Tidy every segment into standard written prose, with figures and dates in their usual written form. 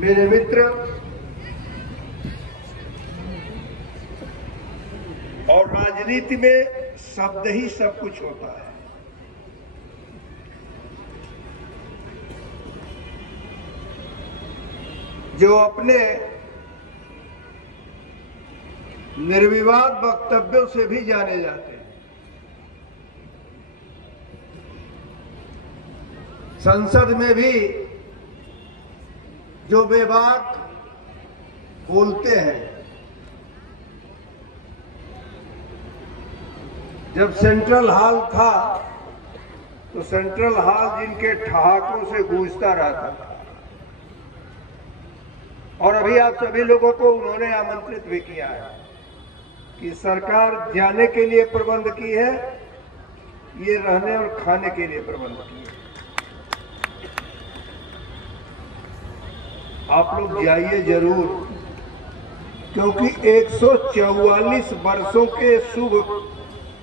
मेरे मित्र और राजनीति में शब्द ही सब कुछ होता है। जो अपने निर्विवाद वक्तव्यों से भी जाने जाते हैं, संसद में भी जो बेबाक बोलते हैं, जब सेंट्रल हॉल था तो सेंट्रल हॉल जिनके ठहाकों से गूंजता रहता था, और अभी आप सभी लोगों को उन्होंने आमंत्रित भी किया है कि सरकार जाने के लिए प्रबंध की है, ये रहने और खाने के लिए प्रबंध की है। आप लोग जाइए जरूर, क्योंकि 144 वर्षों के शुभ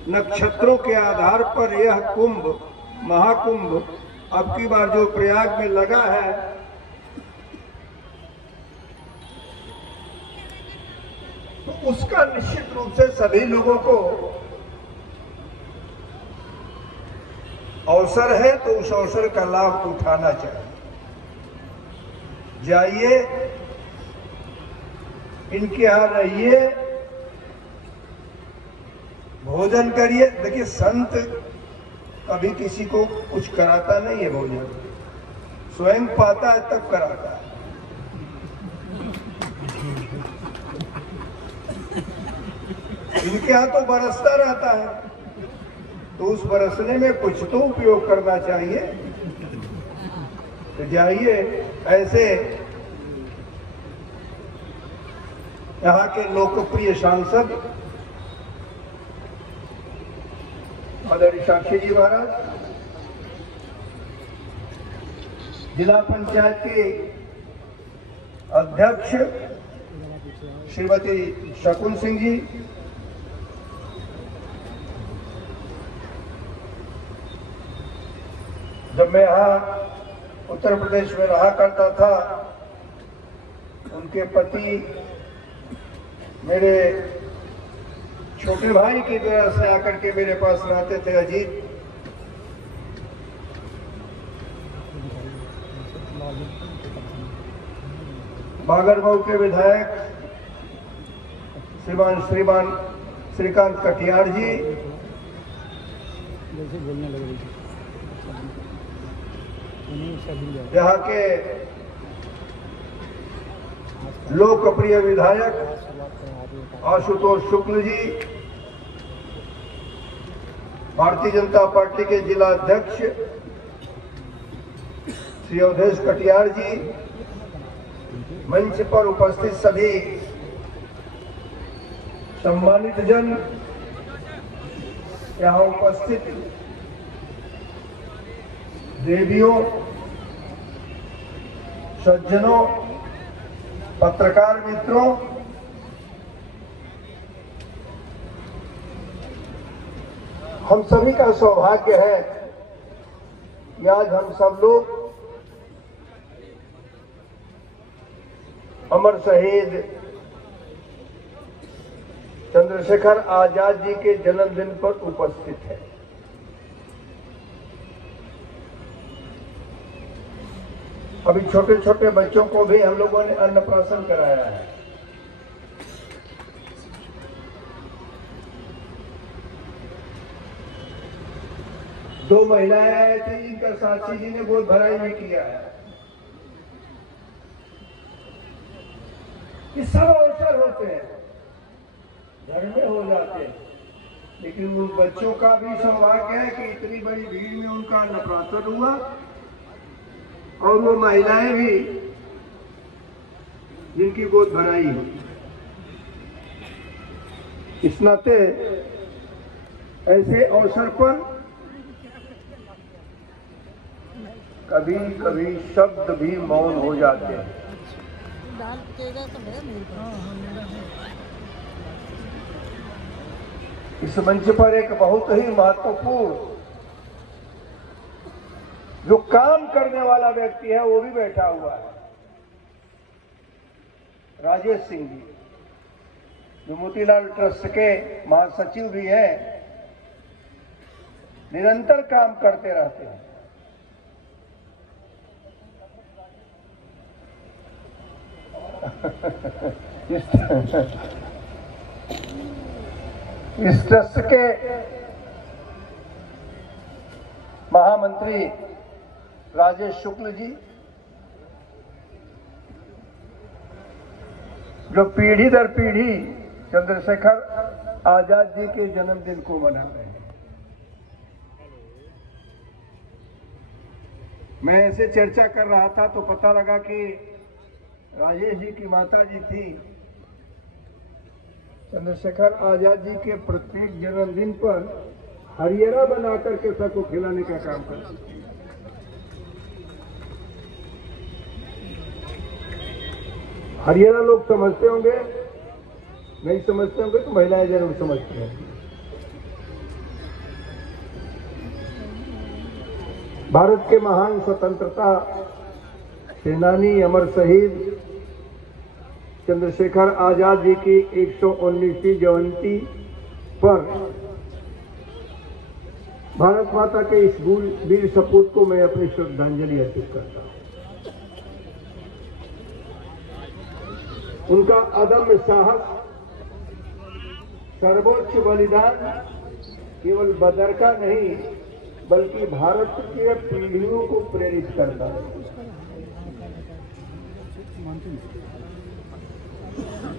नक्षत्रों के आधार पर यह कुंभ, महाकुंभ अब की बार जो प्रयाग में लगा है, तो उसका निश्चित रूप से सभी लोगों को अवसर है, तो उस अवसर का लाभ उठाना चाहिए। जाइए, इनके यहां रहिए, भोजन करिए। देखिए, संत कभी किसी को कुछ कराता नहीं है, भोजन स्वयं पाता है तब कराता है। इनके यहां तो बरसता रहता है, तो उस बरसने में कुछ तो उपयोग करना चाहिए। तो जाइए, ऐसे यहाँ के लोकप्रिय सांसद आदरणीय साक्षी जी महाराज, जिला पंचायत के अध्यक्ष श्रीमती शकुन सिंह जी, जब मैं यहाँ उत्तर प्रदेश में रहा करता था, उनके पति मेरे छोटे भाई की तरह से आकर के मेरे पास रहते थे, अजीत। बागरमऊ के विधायक श्रीमान श्रीकांत कटियार जी, यहाँ के लोकप्रिय विधायक आशुतोष शुक्ल जी, भारतीय जनता पार्टी के जिला अध्यक्ष श्री अवधेश कटियार जी, मंच पर उपस्थित सभी सम्मानित जन, यहाँ उपस्थित देवियों, सज्जनों, पत्रकार मित्रों, हम सभी का सौभाग्य है कि आज हम सब लोग अमर शहीद चंद्रशेखर आजाद जी के जन्मदिन पर उपस्थित हैं। अभी छोटे छोटे बच्चों को भी हम लोगों ने अन्नप्राशन कराया है। दो महिलाएं आए थे जिनका साक्षी जी ने गोद भराई भी किया है। ये सब अवसर होते हैं, घर में हो जाते हैं, लेकिन उन बच्चों का भी सौभाग्य है कि इतनी बड़ी भीड़ में उनका अन्नप्राशन हुआ, और वो महिलाएं भी जिनकी गोद भराई हुई। इस नाते ऐसे अवसर पर कभी कभी शब्द भी मौन हो जाते हैं। इस मंच पर एक बहुत ही महत्वपूर्ण जो काम करने वाला व्यक्ति है वो भी बैठा हुआ है। राजेश सिंह जी, जो मोतीलाल ट्रस्ट के महासचिव भी हैं, निरंतर काम करते रहते हैं। इस ट्रस्ट के महामंत्री राजेश शुक्ल जी, जो पीढ़ी दर पीढ़ी चंद्रशेखर आजाद जी के जन्मदिन को मना रहे हैं। मैं ऐसे चर्चा कर रहा था तो पता लगा कि राजेश जी की माता जी थी, चंद्रशेखर आजाद जी के प्रत्येक जन्मदिन पर हरियरा बना करके सबको खिलाने का काम करती थी। हरियरा लोग समझते होंगे, नहीं समझते होंगे तो महिलाएं जरूर समझती हैं। भारत के महान स्वतंत्रता सेनानी अमर शहीद चंद्रशेखर आजाद जी की 119वीं जयंती पर भारत माता के इस वीर सपूत को मैं अपनी श्रद्धांजलि अर्पित करता हूं। उनका अदम्य साहस, सर्वोच्च बलिदान केवल बदर का नहीं बल्कि भारत के पीढ़ियों को प्रेरित करता है।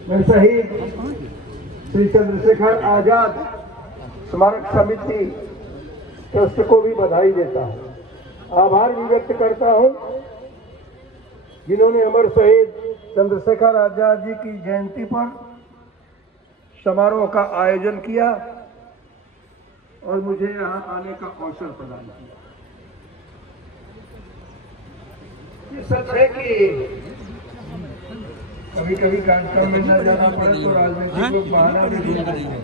मैं शहीद श्री चंद्रशेखर आजाद स्मारक समिति ट्रस्ट को भी बधाई देता हूं, आभार भी व्यक्त करता हूं, जिन्होंने अमर शहीद चंद्रशेखर आजाद जी की जयंती पर समारोह का आयोजन किया और मुझे यहां आने का अवसर प्रदान किया। ये सच है कि कभी कभी कार्यक्रम में न जाना पड़े तो राजनीतिक लोग बहाना भी ढूंढते हैं।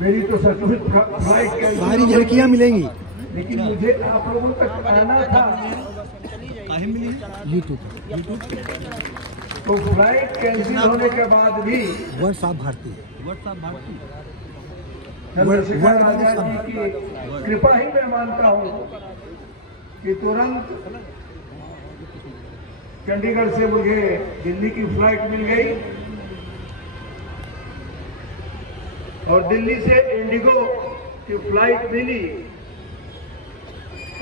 मेरी तो सचमुच फ्लाइट बाहरी झलकियां मिलेंगी, लेकिन मुझे आप लोगों तक आना था। यूट्यूब तो फ्लाइट कैंसिल होने के बाद भी व्हाट्सएप भारती चंद्रशेखर आजाद जी की कृपा ही मैं मानता हूं कि तुरंत चंडीगढ़ से मुझे दिल्ली की फ्लाइट मिल गई और दिल्ली से इंडिगो की फ्लाइट मिली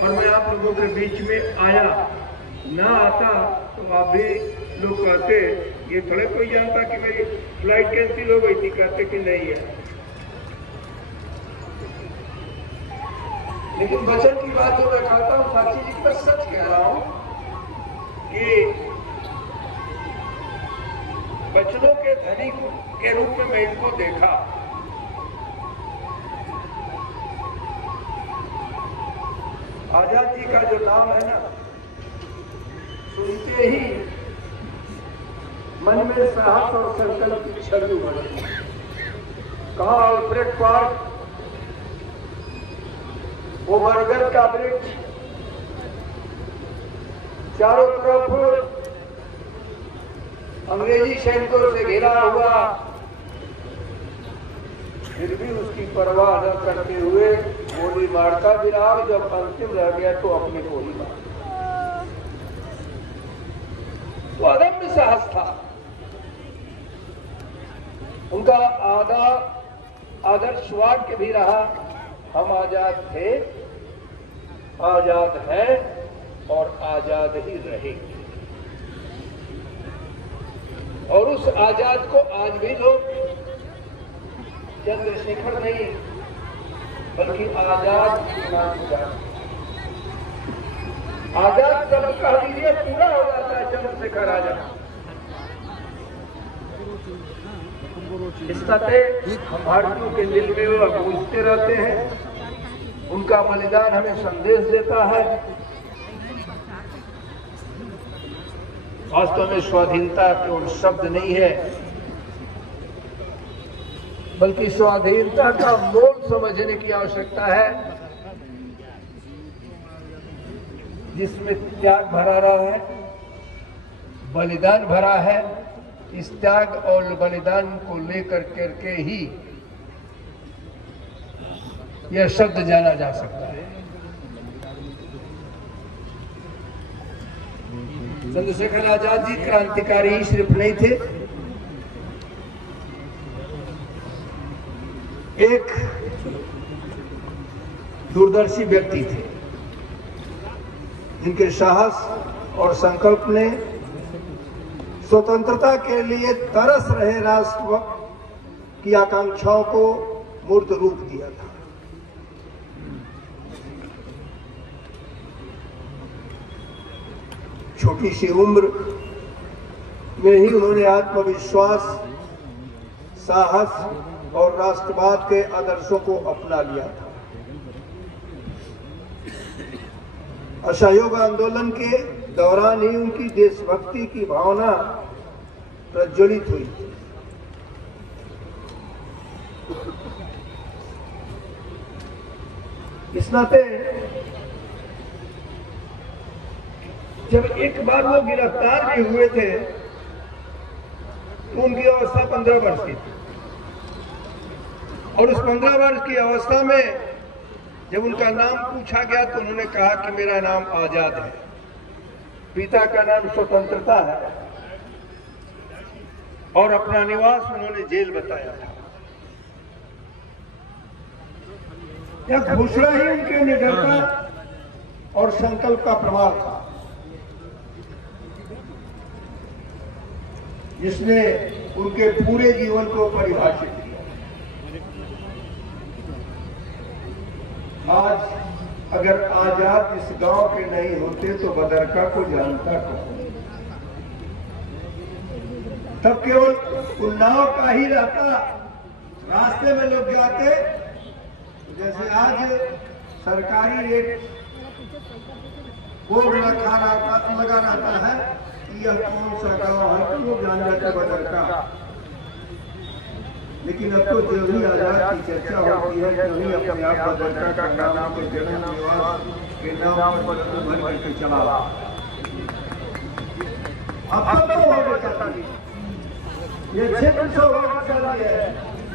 और मैं आप लोगों के बीच में आया। ना आता तो आप भी लोग कहते, ये थोड़े कोई जानता कि मेरी फ्लाइट कैंसिल हो गई थी, कहते कि नहीं है। लेकिन वचन की बात जो मैं कहता हूँ, साक्षी जी का सच कह रहा हूं कि वचनों के धनी के रूप में मैं इनको देखा। आजाद जी का जो नाम है ना, सुनते ही मन में साहस और संकल्प की छवि उभरती है। कहा अल्फ्रेड पार्क, वो बरगद का वृक्ष, चारों तरफ अंग्रेजी सैनिकों से घिरा हुआ, फिर भी उसकी परवाह न करते हुए गोली मारता भी रहा। जब अंतिम रह गया तो अपने को ही मारा। वो अदम्य साहस था उनका। आदर्श वाक्य भी रहा, हम आजाद थे, आजाद हैं और आजाद ही रहेंगे। और उस आजाद को आज भी लोग चंद्रशेखर नहीं बल्कि आजाद के नाम से आजाद जब कह दीजिए पूरा हो जाता है चंद्रशेखर आजाद। इस नाते हम भारतीयों के दिल में वो गूंजते रहते हैं। उनका बलिदान हमें संदेश देता है। वास्तव में स्वाधीनता केवल शब्द नहीं है, बल्कि स्वाधीनता का मोल समझने की आवश्यकता है, जिसमें त्याग भरा रहा है, बलिदान भरा है इस त्याग और बलिदान को लेकर करके ही यह शब्द जाना जा सकता है। चंद्रशेखर आजाद जी क्रांतिकारी सिर्फ नहीं थे, एक दूरदर्शी व्यक्ति थे जिनके साहस और संकल्प ने स्वतंत्रता के लिए तरस रहे राष्ट्र की आकांक्षाओं को मूर्त रूप दिया था। छोटी सी उम्र में ही उन्होंने आत्मविश्वास, साहस और राष्ट्रवाद के आदर्शों को अपना लिया था। असहयोग आंदोलन के दौरान ही उनकी देशभक्ति की भावना प्रज्वलित हुई। इस नाते जब एक बार वो गिरफ्तार भी हुए थे तो उनकी अवस्था 15 वर्ष की थी, और उस 15 वर्ष की अवस्था में जब उनका नाम पूछा गया तो उन्होंने कहा कि मेरा नाम आजाद है, पिता का नाम स्वतंत्रता है, और अपना निवास उन्होंने जेल बताया था। यह घोषणा ही उनके निडरता और संकल्प का प्रमाण था, जिसने उनके पूरे जीवन को परिभाषित किया। आज अगर आजाद इस गांव के नहीं होते तो बदरका को जानता कौन? तब केवल उन्नाव का ही रहता, रास्ते में लोग जाते, जैसे आज सरकारी रेट बोर्ड लगा रहता है कि यह कौन सा गांव है, तो लोग जान जाते बदरका। लेकिन अब तो जो भी आजाद की चर्चा होती है तो ही अपने आप बदरका का नाम के जन्म निवास के नाम पर उभर करके चला। अब तो भाग्यशाली, ये क्षेत्र सौभाग्यशाली है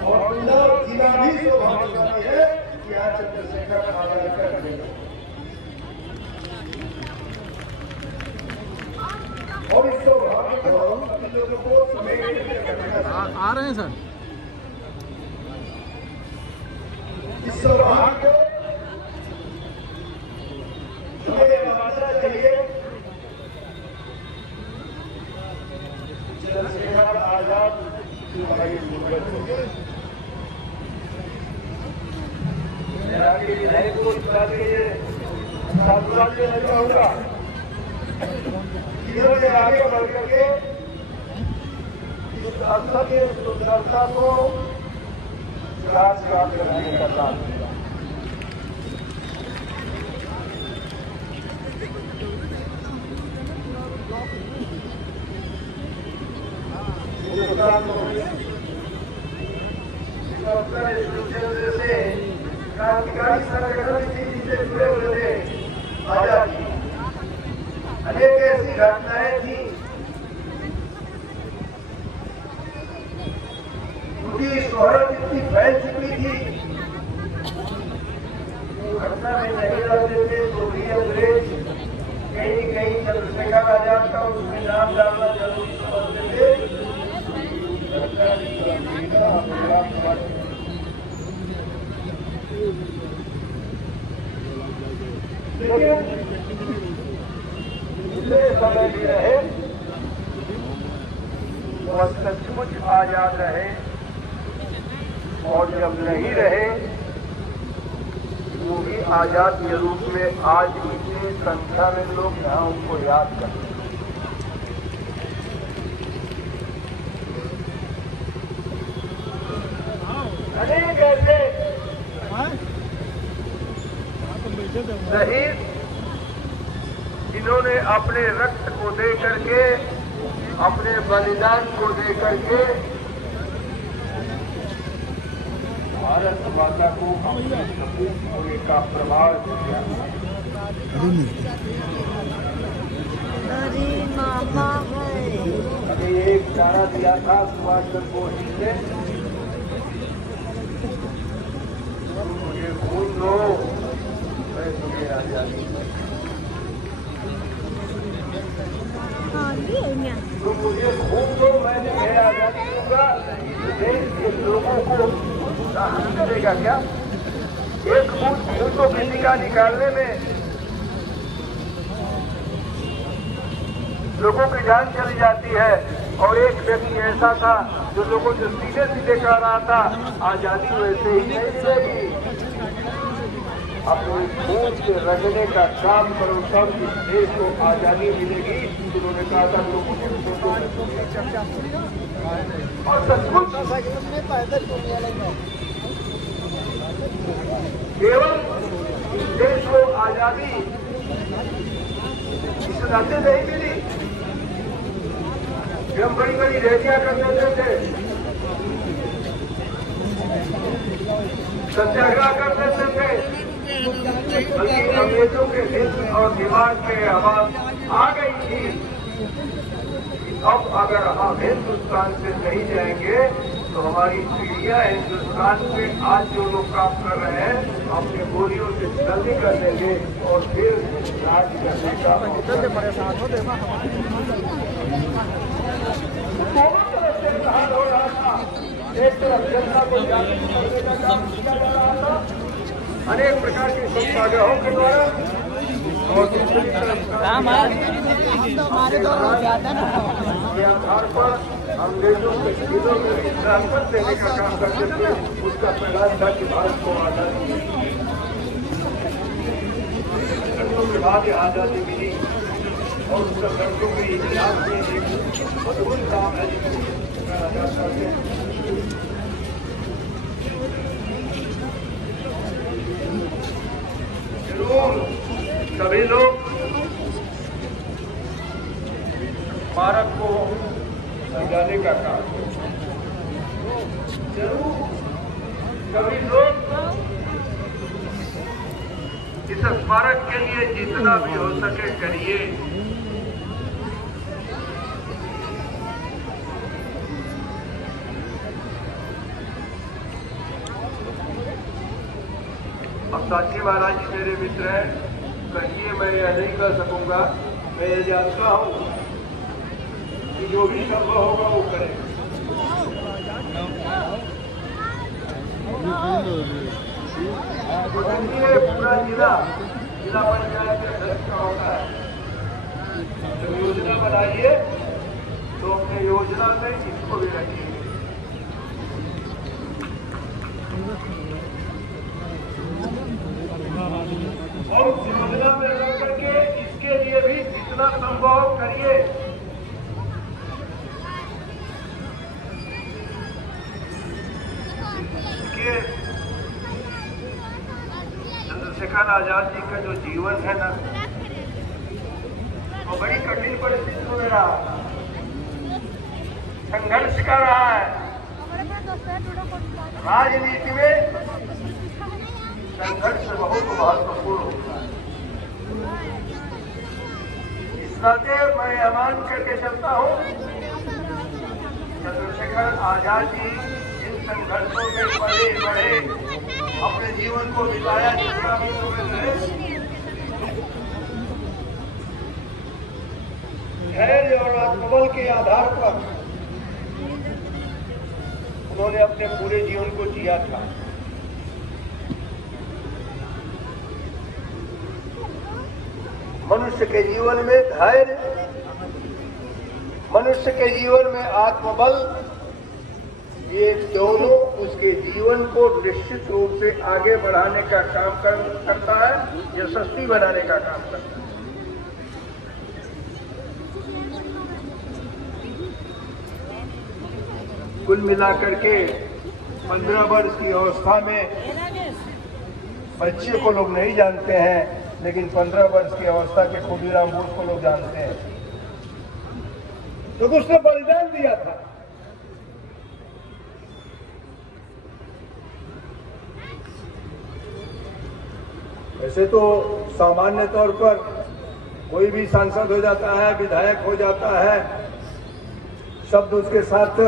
और इंदौर जिला भी सौभाग्यशाली है कि आज चंद्रशेखर आजाद का जन्म। और इस सौभाग्य को आ रहे हैं सर। इस सौभाग्य को चाहिए चंद्रशेखर आजाद की हमारी होगा, इन्होंने आगे बढ़ करके इस अवसर की सुंदरता को प्राप्त करने का काम किया। से क्रांतिकारी संगठन से जुड़े हुए थे आजादी। अनेक ऐसी घटनाएं थी, उनकी शोहरत इतनी फैल चुकी थी, घटना में नहीं रहते थे तो भी अंग्रेज कहीं न कहीं चंद्रशेखर आजाद का उसमें नाम डालना जरूरी समझते थे। लेकिन समय भी रहे वह सचमुच आजाद रहे, और जब नहीं रहे वो भी आजाद के रूप में आज इतनी संख्या में लोग यहाँ उनको याद करते हैं। अनेक ऐसे शहीद जिन्होंने अपने रक्त को दे करके, अपने बलिदान को दे करके भारत माता को अपने सपूत होने का प्रभाव दिया। अरे एक इशारा दिया था सुभाष चंद्र बोस जी ने, मुझे खून दो मैं तुम्हें आजादी, तो मुझे खून दो मैं तुम्हें आजादी दूंगा। देश के लोगों को राहत मिलेगा क्या? एक बूंद खून को किसी का निकालने में लोगों की जान चली जाती है। और एक व्यक्ति ऐसा था जो लोगों से सीधे सीधे कह रहा था आजादी वैसे ही नहीं मिलेगी, अपने खून से रगड़ने का काम करो तब इस देश को आजादी मिलेगी। उन्होंने कहा था लोगों को और सचमुच केवल इस देश को आजादी इस नाते नहीं मिली कि हम बड़ी बड़ी रैलियां कर देते थे, सत्याग्रह कर देते थे, बल्कि अंग्रेजों के दिल और दिमाग में आवाज आ गई थी। अब अगर हम हिंदुस्तान से नहीं जाएंगे तो हमारी पीढ़ियां हिंदुस्तान में आज जो लोग काम कर रहे हैं अपने बोरियों से जल्दी कर देंगे और फिर राज करने का परेशान हो देगा। दोनों तरफ से हाल हो रहा था, एक तरफ जनता को जागरूक करने का काम किया जा रहा था अनेक प्रकार के सत्याग्रहों के द्वारा, और दूसरी तरफ के आधार पर अंग्रेजों के दिलों में राहत देने का काम करते थे। उसका परिणाम था कि भारत को आजादी मिली, बाद आजादी मिली और उसका दर्शकों के इतिहास में एक अद्भुत काम है जिसको जाता है। जरूर सभी लोग भारत को सजाने का काम, जरूर सभी लोग इस स्मारक के लिए जितना भी हो सके करिए। अब साक्षी महाराज जी मेरे मित्र हैं, कहिए मैं यह नहीं कर सकूंगा, मैं ये जानता हूं कि जो भी संभव होगा वो करें। पूरा जिला पंचायत के अध्यक्ष का होता है, जब योजना बनाइए तो अपने योजना में इसको भी रखिए। और योजना में रख करके इसके लिए भी जितना संभव करिए। चंद्रशेखर आजाद जी का जो जीवन है ना, वो बड़ी कठिन परिस्थितियों में रहा, संघर्ष कर रहा है। राजनीति में संघर्ष बहुत महत्वपूर्ण होता है। इस नाते मैं यह मान करके चलता हूँ, चंद्रशेखर आजाद जी इन संघर्षों में पले बढ़े, अपने जीवन को बिताया, जितना भी धैर्य और आत्मबल के आधार पर उन्होंने अपने पूरे जीवन को जिया था। मनुष्य के जीवन में धैर्य, मनुष्य के जीवन में आत्मबल, ये दोनों उसके जीवन को निश्चित रूप से आगे बढ़ाने का काम करता है, यशस्वी बनाने का काम करता है। कुल मिलाकर के 15 वर्ष की अवस्था में बच्चे को लोग नहीं जानते हैं, लेकिन 15 वर्ष की अवस्था के खुदीराम बोस को लोग जानते हैं, तो उसने बलिदान दिया था। वैसे तो सामान्य तौर पर कोई भी सांसद हो जाता है, विधायक हो जाता है, शब्द उसके साथ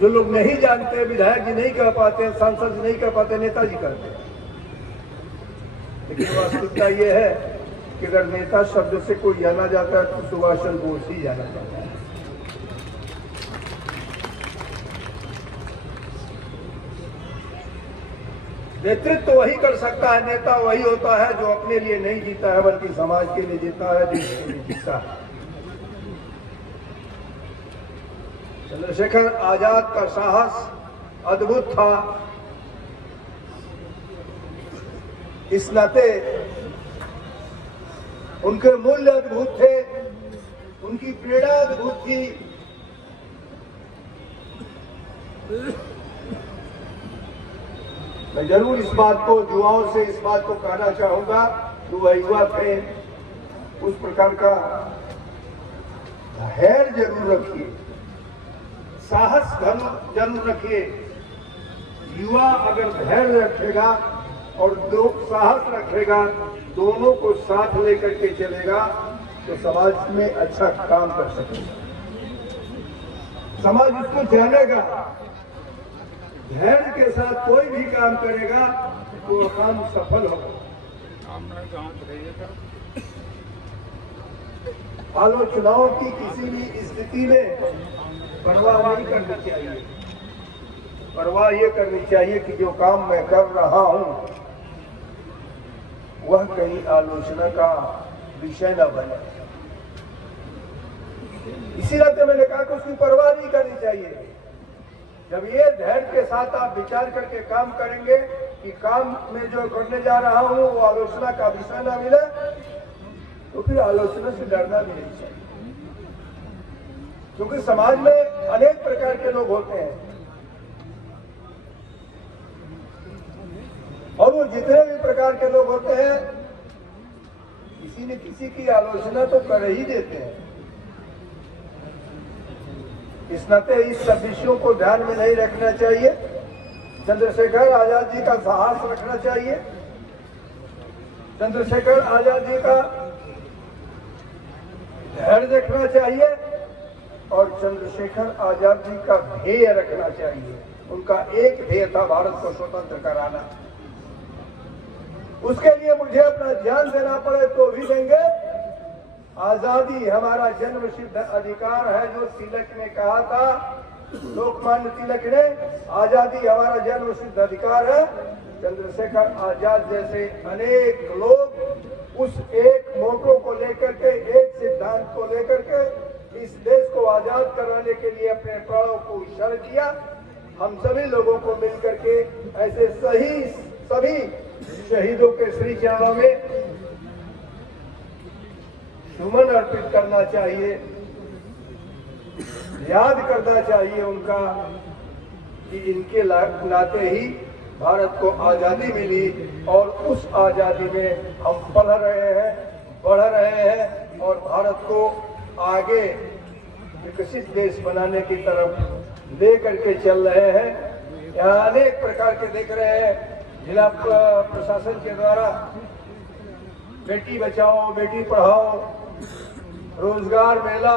जो लोग नहीं जानते, विधायक जी नहीं कह पाते, सांसद जी नहीं कह पाते, नेताजी कहते हैं। लेकिन वास्तविकता ये है कि अगर नेता शब्द से कोई जाना जाता है तो सुभाष चंद्र बोस ही जाना जाता है। नेतृत्व तो वही कर सकता है, नेता वही होता है जो अपने लिए नहीं जीता है बल्कि समाज के लिए जीता है, देश के लिए जीता है। चंद्रशेखर आजाद का साहस अद्भुत था। इस नाते उनके मूल्य अद्भुत थे, उनकी प्रेरणा अद्भुत थी। मैं जरूर इस बात को युवाओं से इस बात को कहना चाहूंगा कि वह युवा थे, उस प्रकार का धैर्य जरूर रखिए, साहस जरूर रखिए। युवा अगर धैर्य रखेगा और दो साहस रखेगा, दोनों को साथ लेकर के चलेगा तो समाज में अच्छा काम कर सकेगा, समाज उसको जानेगा। धैर्य के साथ कोई भी काम करेगा तो वो काम सफल होगा। आलोचनाओं की किसी भी स्थिति में परवाह नहीं करनी चाहिए। परवाह ये करनी चाहिए कि जो काम मैं कर रहा हूं वह कहीं आलोचना का विषय न बने। इसी नाते मैंने कहा कि उसकी परवाह नहीं करनी चाहिए। जब ये धैर्य के साथ आप विचार करके काम करेंगे कि काम में जो करने जा रहा हूं वो आलोचना का विषय न मिले, तो फिर आलोचना से डरना भी नहीं चाहिए। क्योंकि समाज में अनेक प्रकार के लोग होते हैं और वो जितने भी प्रकार के लोग होते हैं किसी न किसी की आलोचना तो कर ही देते हैं। इस नाते इस सब विषयों को ध्यान में नहीं रखना चाहिए। चंद्रशेखर आजाद जी का साहस रखना चाहिए, चंद्रशेखर आजाद जी का धैर्य रखना चाहिए और चंद्रशेखर आजाद जी का ध्येय रखना चाहिए। उनका एक ध्येय था भारत को स्वतंत्र कराना। उसके लिए मुझे अपना जान देना पड़े तो भी देंगे। आजादी हमारा जन्म सिद्ध अधिकार है, जो तिलक ने कहा था, लोकमान्य तिलक ने, आजादी हमारा जन्म सिद्ध अधिकार है। चंद्रशेखर आजाद जैसे अनेक लोग उस एक मोटो को लेकर के, एक सिद्धांत को लेकर के इस देश को आजाद कराने के लिए अपने प्राणों को उत्सर्ग किया। हम सभी लोगों को मिलकर के ऐसे सभी शहीदों के श्री चरणों में सुमन अर्पित करना चाहिए, याद करना चाहिए उनका कि इनके नाते ही भारत को आजादी मिली और उस आजादी में हम बढ़ रहे हैं और भारत को आगे विकसित देश बनाने की तरफ ले करके चल रहे हैं। यहाँ अनेक प्रकार के देख रहे हैं जिला प्रशासन के द्वारा बेटी बचाओ बेटी पढ़ाओ, रोजगार मेला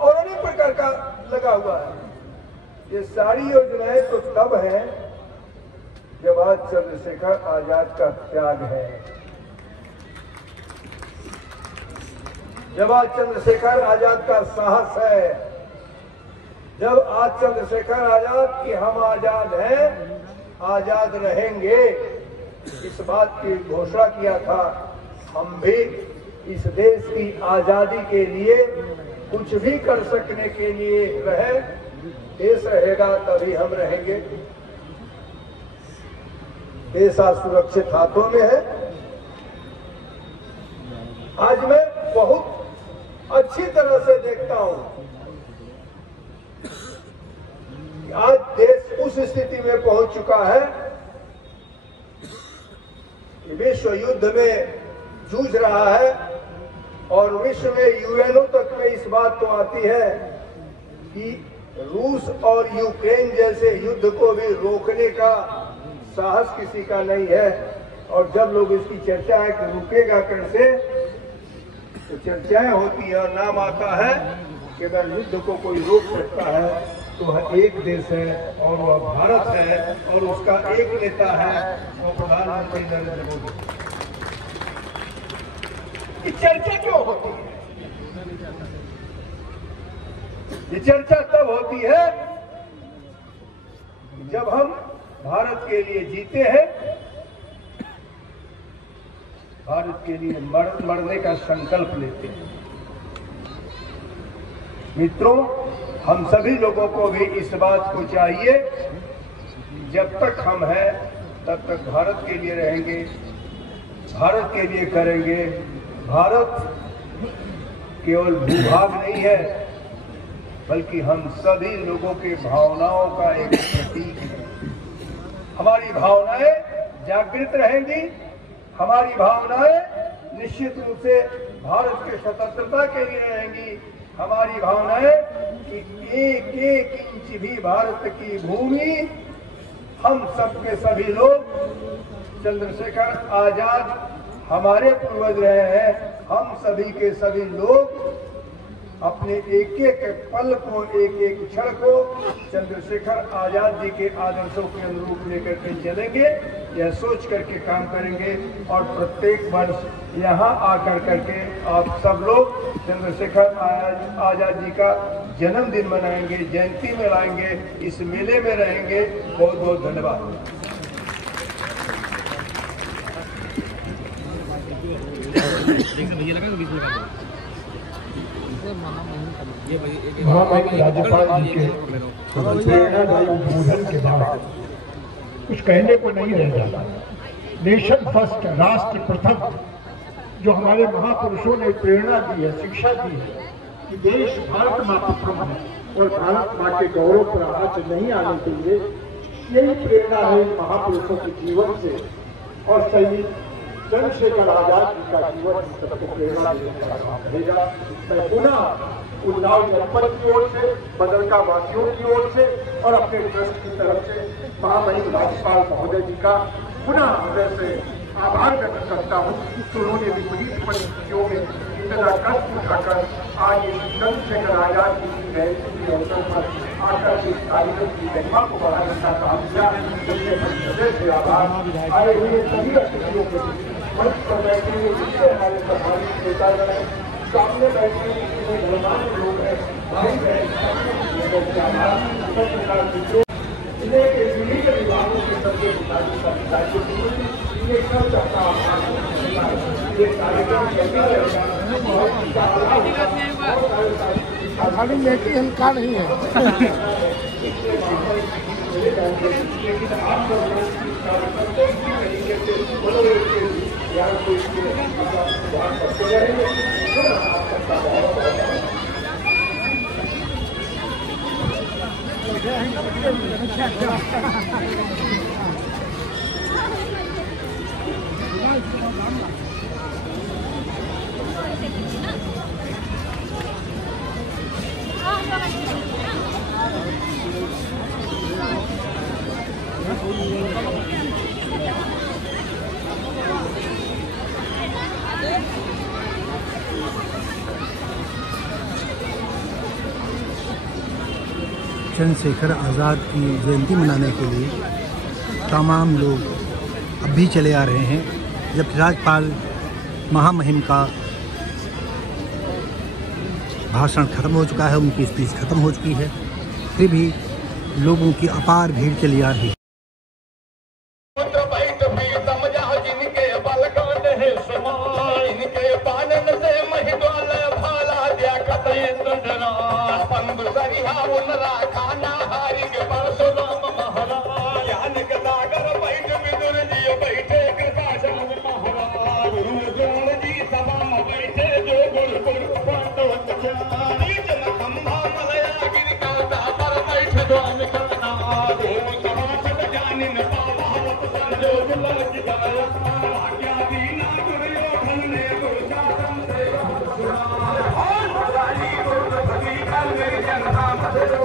और अनेक प्रकार का लगा हुआ है। ये सारी योजनाएं तो तब है जब आज चंद्रशेखर आजाद का त्याग है, जब आज चंद्रशेखर आजाद का साहस है, जब आज चंद्रशेखर आजाद की हम आजाद हैं, आजाद रहेंगे, इस बात की घोषणा किया था। हम भी इस देश की आजादी के लिए कुछ भी कर सकने के लिए रहे, देश रहेगा तभी हम रहेंगे। देश आज सुरक्षित हाथों में है। आज मैं बहुत अच्छी तरह से देखता हूं कि आज देश उस स्थिति में पहुंच चुका है कि विश्व युद्ध में जूझ रहा है और विश्व में यूएनओ तक में इस बात तो आती है कि रूस और यूक्रेन जैसे युद्ध को भी रोकने का साहस किसी का नहीं है। और जब लोग इसकी चर्चा है कि रुकेगा कैसे, तो चर्चाएं होती है और नाम आता है कि अगर युद्ध को कोई रोक सकता है तो वह एक देश है और वह भारत है और उसका एक नेता है और प्रधानमंत्री नरेंद्र मोदी। ये चर्चा क्यों होती है? ये चर्चा तब होती है जब हम भारत के लिए जीते हैं, भारत के लिए मरने का संकल्प लेते हैं। मित्रों, हम सभी लोगों को भी इस बात को चाहिए, जब तक हम हैं तब तक भारत के लिए रहेंगे, भारत के लिए करेंगे। भारत केवल भूभाग नहीं है, बल्कि हम सभी लोगों के भावनाओं का एक प्रतीक है। हमारी भावनाएं जागृत रहेंगी, हमारी भावनाएं निश्चित रूप से भारत के स्वतंत्रता के लिए रहेंगी। हमारी भावनाएं कि एक एक इंच भी भारत की भूमि, हम सब के सभी लोग, चंद्रशेखर आजाद हमारे पूर्वज रहे हैं, हम सभी के सभी लोग अपने एक एक पल को, एक एक क्षण को चंद्रशेखर आजाद जी के आदर्शों के अनुरूप लेकर के चलेंगे, यह सोच करके काम करेंगे। और प्रत्येक वर्ष यहाँ आकर करके आप सब लोग चंद्रशेखर आजाद जी का जन्मदिन मनाएंगे, जयंती मनाएंगे, इस मेले में रहेंगे। बहुत बहुत धन्यवाद। महामहिम राज्यपाल जी के प्रेरणादायी उद्बोधन के बाद कुछ कहने को नहीं रह जाता। नेशन फर्स्ट, राष्ट्र प्रथम, जो हमारे महापुरुषों ने प्रेरणा दी है, शिक्षा दी है कि देश भारत माँ प्रथम है और भारत माँ के गौरव पर आँच नहीं आने चाहिए, यही प्रेरणा है महापुरुषों के जीवन से। और शहीद चंद्रशेखर आजाद जी का जीवन सबको प्रेरणा देगा। मैं पुनः उन्नाव जनपद की ओर से, बदरका वासियों की ओर से और अपने ट्रस्ट की तरफ से महामहिम राज्यपाल महोदय जी का पुनः हृदय से आभार व्यक्त करता हूँ कि उन्होंने विपरीत परिस्थितियों में इतना कष्ट उठाकर आज चंद्रशेखर आजाद जी की जयंती के अवसर पर आकर इस कार्यक्रम की महिमा को बढ़ाने का काम किया। जिससे हृदय से आभार। आए हुए सभी अतिथियों को मंच पर बैठे हुए जितने हमारे प्रभावी नेतागण हैं, सामने बैठे हुए गणमान्य लोग हैं, भाई बहन, जिले के विभिन्न विभागों के सभी अधिकारियों ये सब चाहता ये कार्यक्रम चलता रहेगा। अखाड़ी लेके हल्का नहीं है। लेकिन आप सब तरीके से मनोरंजन के ज्ञान को ध्यान करते रहेंगे। चंद्रशेखर आज़ाद की जयंती मनाने के लिए तमाम लोग अब भी चले आ रहे हैं। जब राज्यपाल महामहिम का भाषण खत्म हो चुका है, उनकी स्पीच खत्म हो चुकी है, फिर भी लोगों की अपार भीड़ चली आ रही है।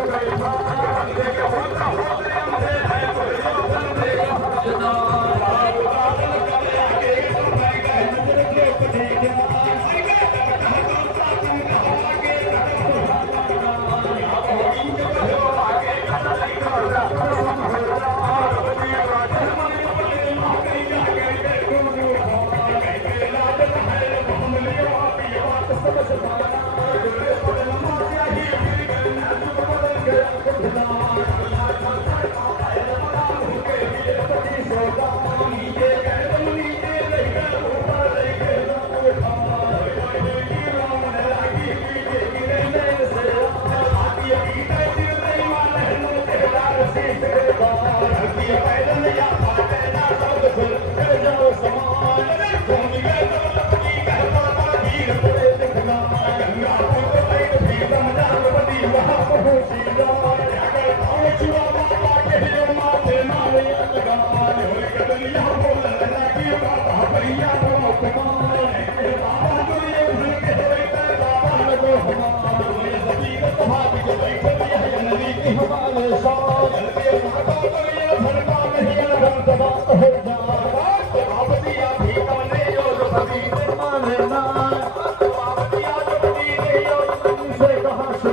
Thank you.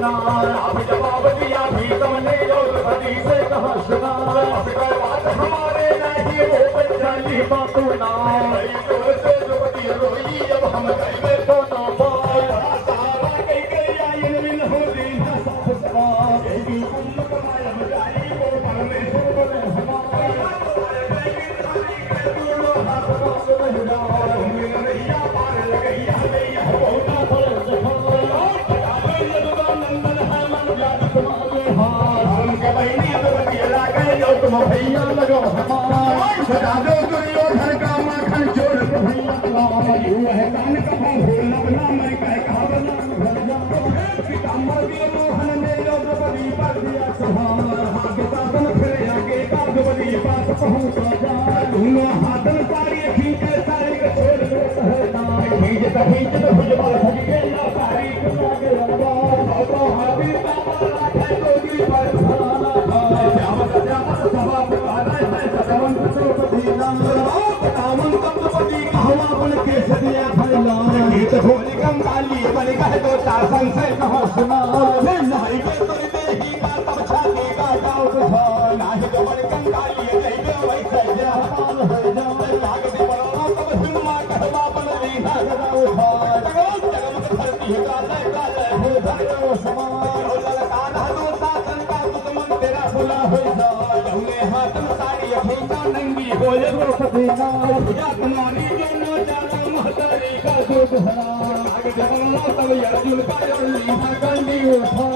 सुना, आप जवाब दिया भी तुमने द्रौपदी से कहा सुना, बात हमारे नहीं वो बच्चाली बातों ना, द्रौपदी रोई अब हम कहे तो ना पाए, सारा कई कई आयन में हो देना साफ सवा, यही उम्मत माया मजाई को परमे बने हमारा, दोनों हाथ बात महिला, उम्मीद नैया पार लगैया नैया होता पर सखा, नंदन है मन जाति तुम्हारे हाथ, उनके बहनी द्रौपदी लागे जो तुम भैया लगो हमारा, सजा दो दुर्योधन का माखन चोर भैया लाओ, यूं है कान कहो भूलना बना मैं कह कहा बना भैया, पितामह के मोहन ने द्रौपदी पर दिया सुहार, हाथ साधन फिर आगे का द्रौपदी पास पहुंचा जा, दोनों हाथन सारी खींचे सारी के छोड़ दो कहना, खींच भुजबल भगे ना सारी को लागे लंबा, तो हाथी बाबा लाठे तोगी पर खाना खाए, श्याम सभा पुकारा है सदवन द्रौपदी नाम, बतावन द्रौपदी कहवा बन के सदिया फैला, गीत होली कंगाली बन गए दो चार संशय कहो सुना, नहीं के तुर देही का तब छाती का गाँव बुझा, नाही जो बन कंगाली नहीं जो वैसे जहापाल हो जाए, लाग दे बड़ा तब हिम्मा कहवा बन रीना गदा उठा, जगमग धरती का लय हो धरो समान, ललकाना दो शासन का दुश्मन तेरा बुला हो जाए, हमने हाथन सारी अखीका नंगी हो द्रौपदी ना, पूजा तुम्हारी जो न जाना महतारी का दूध हरा, आगे जगमना तब अर्जुन का लीहा गंडी उठा,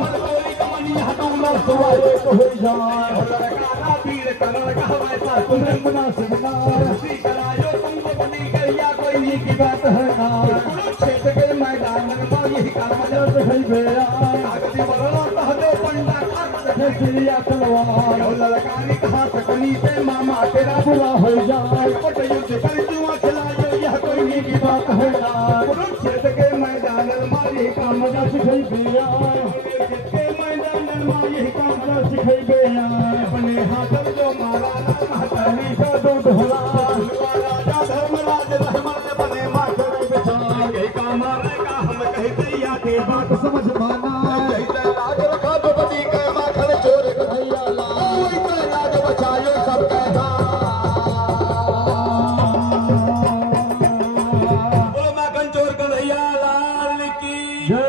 मर कोई कमनी हाथों में सवाए को हो जाए, ललकाना वीर करण का वैसा तुम्हें मुनासिब ना, रसी करायो तुमको बनी गैया कोई की बात है ना, कुरुक्षेत्र के मैदान में यही काम जब है बेरा, आगती बलवा कह दो पंडा काट दे चिड़िया तलवार, ललकारी कहा सकनी से मामा तेरा बुरा हो जाए, पट युद्ध कर जुआ खिलायो यह कोई की बात है ना, कुरुक्षेत्र के मैदान में यही काम जब है बेरा, के मैदान में यही काम जब है बेरा, अपने हाथ जो मारा ना महतारी का दूध होला, राजा धर्मराज रहमत बने माखन बिछा, यही काम का हम कहते या के बात समझ माना, कहते लाज रखा द्रौपदी के माखन चोर कन्हैया लाल, लाज बचायो सब कहता, बोलो माखन चोर कन्हैया लाल की जय।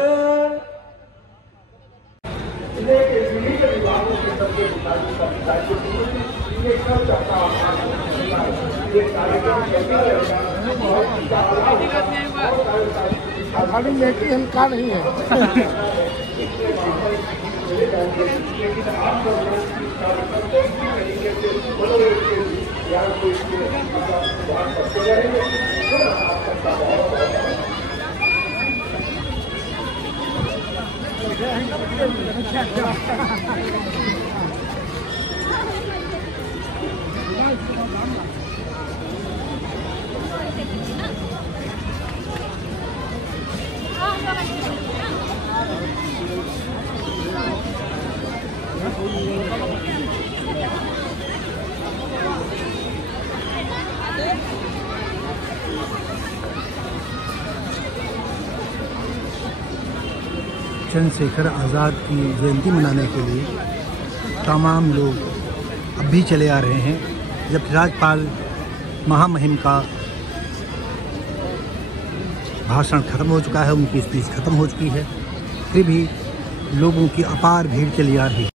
खाली लेके हल्का नहीं है। चंद्रशेखर आज़ाद की जयंती मनाने के लिए तमाम लोग अब भी चले आ रहे हैं, जबकि राज्यपाल महामहिम का भाषण खत्म हो चुका है, उनकी स्पीच खत्म हो चुकी है, फिर भी लोगों की अपार भीड़ चली आ रही है।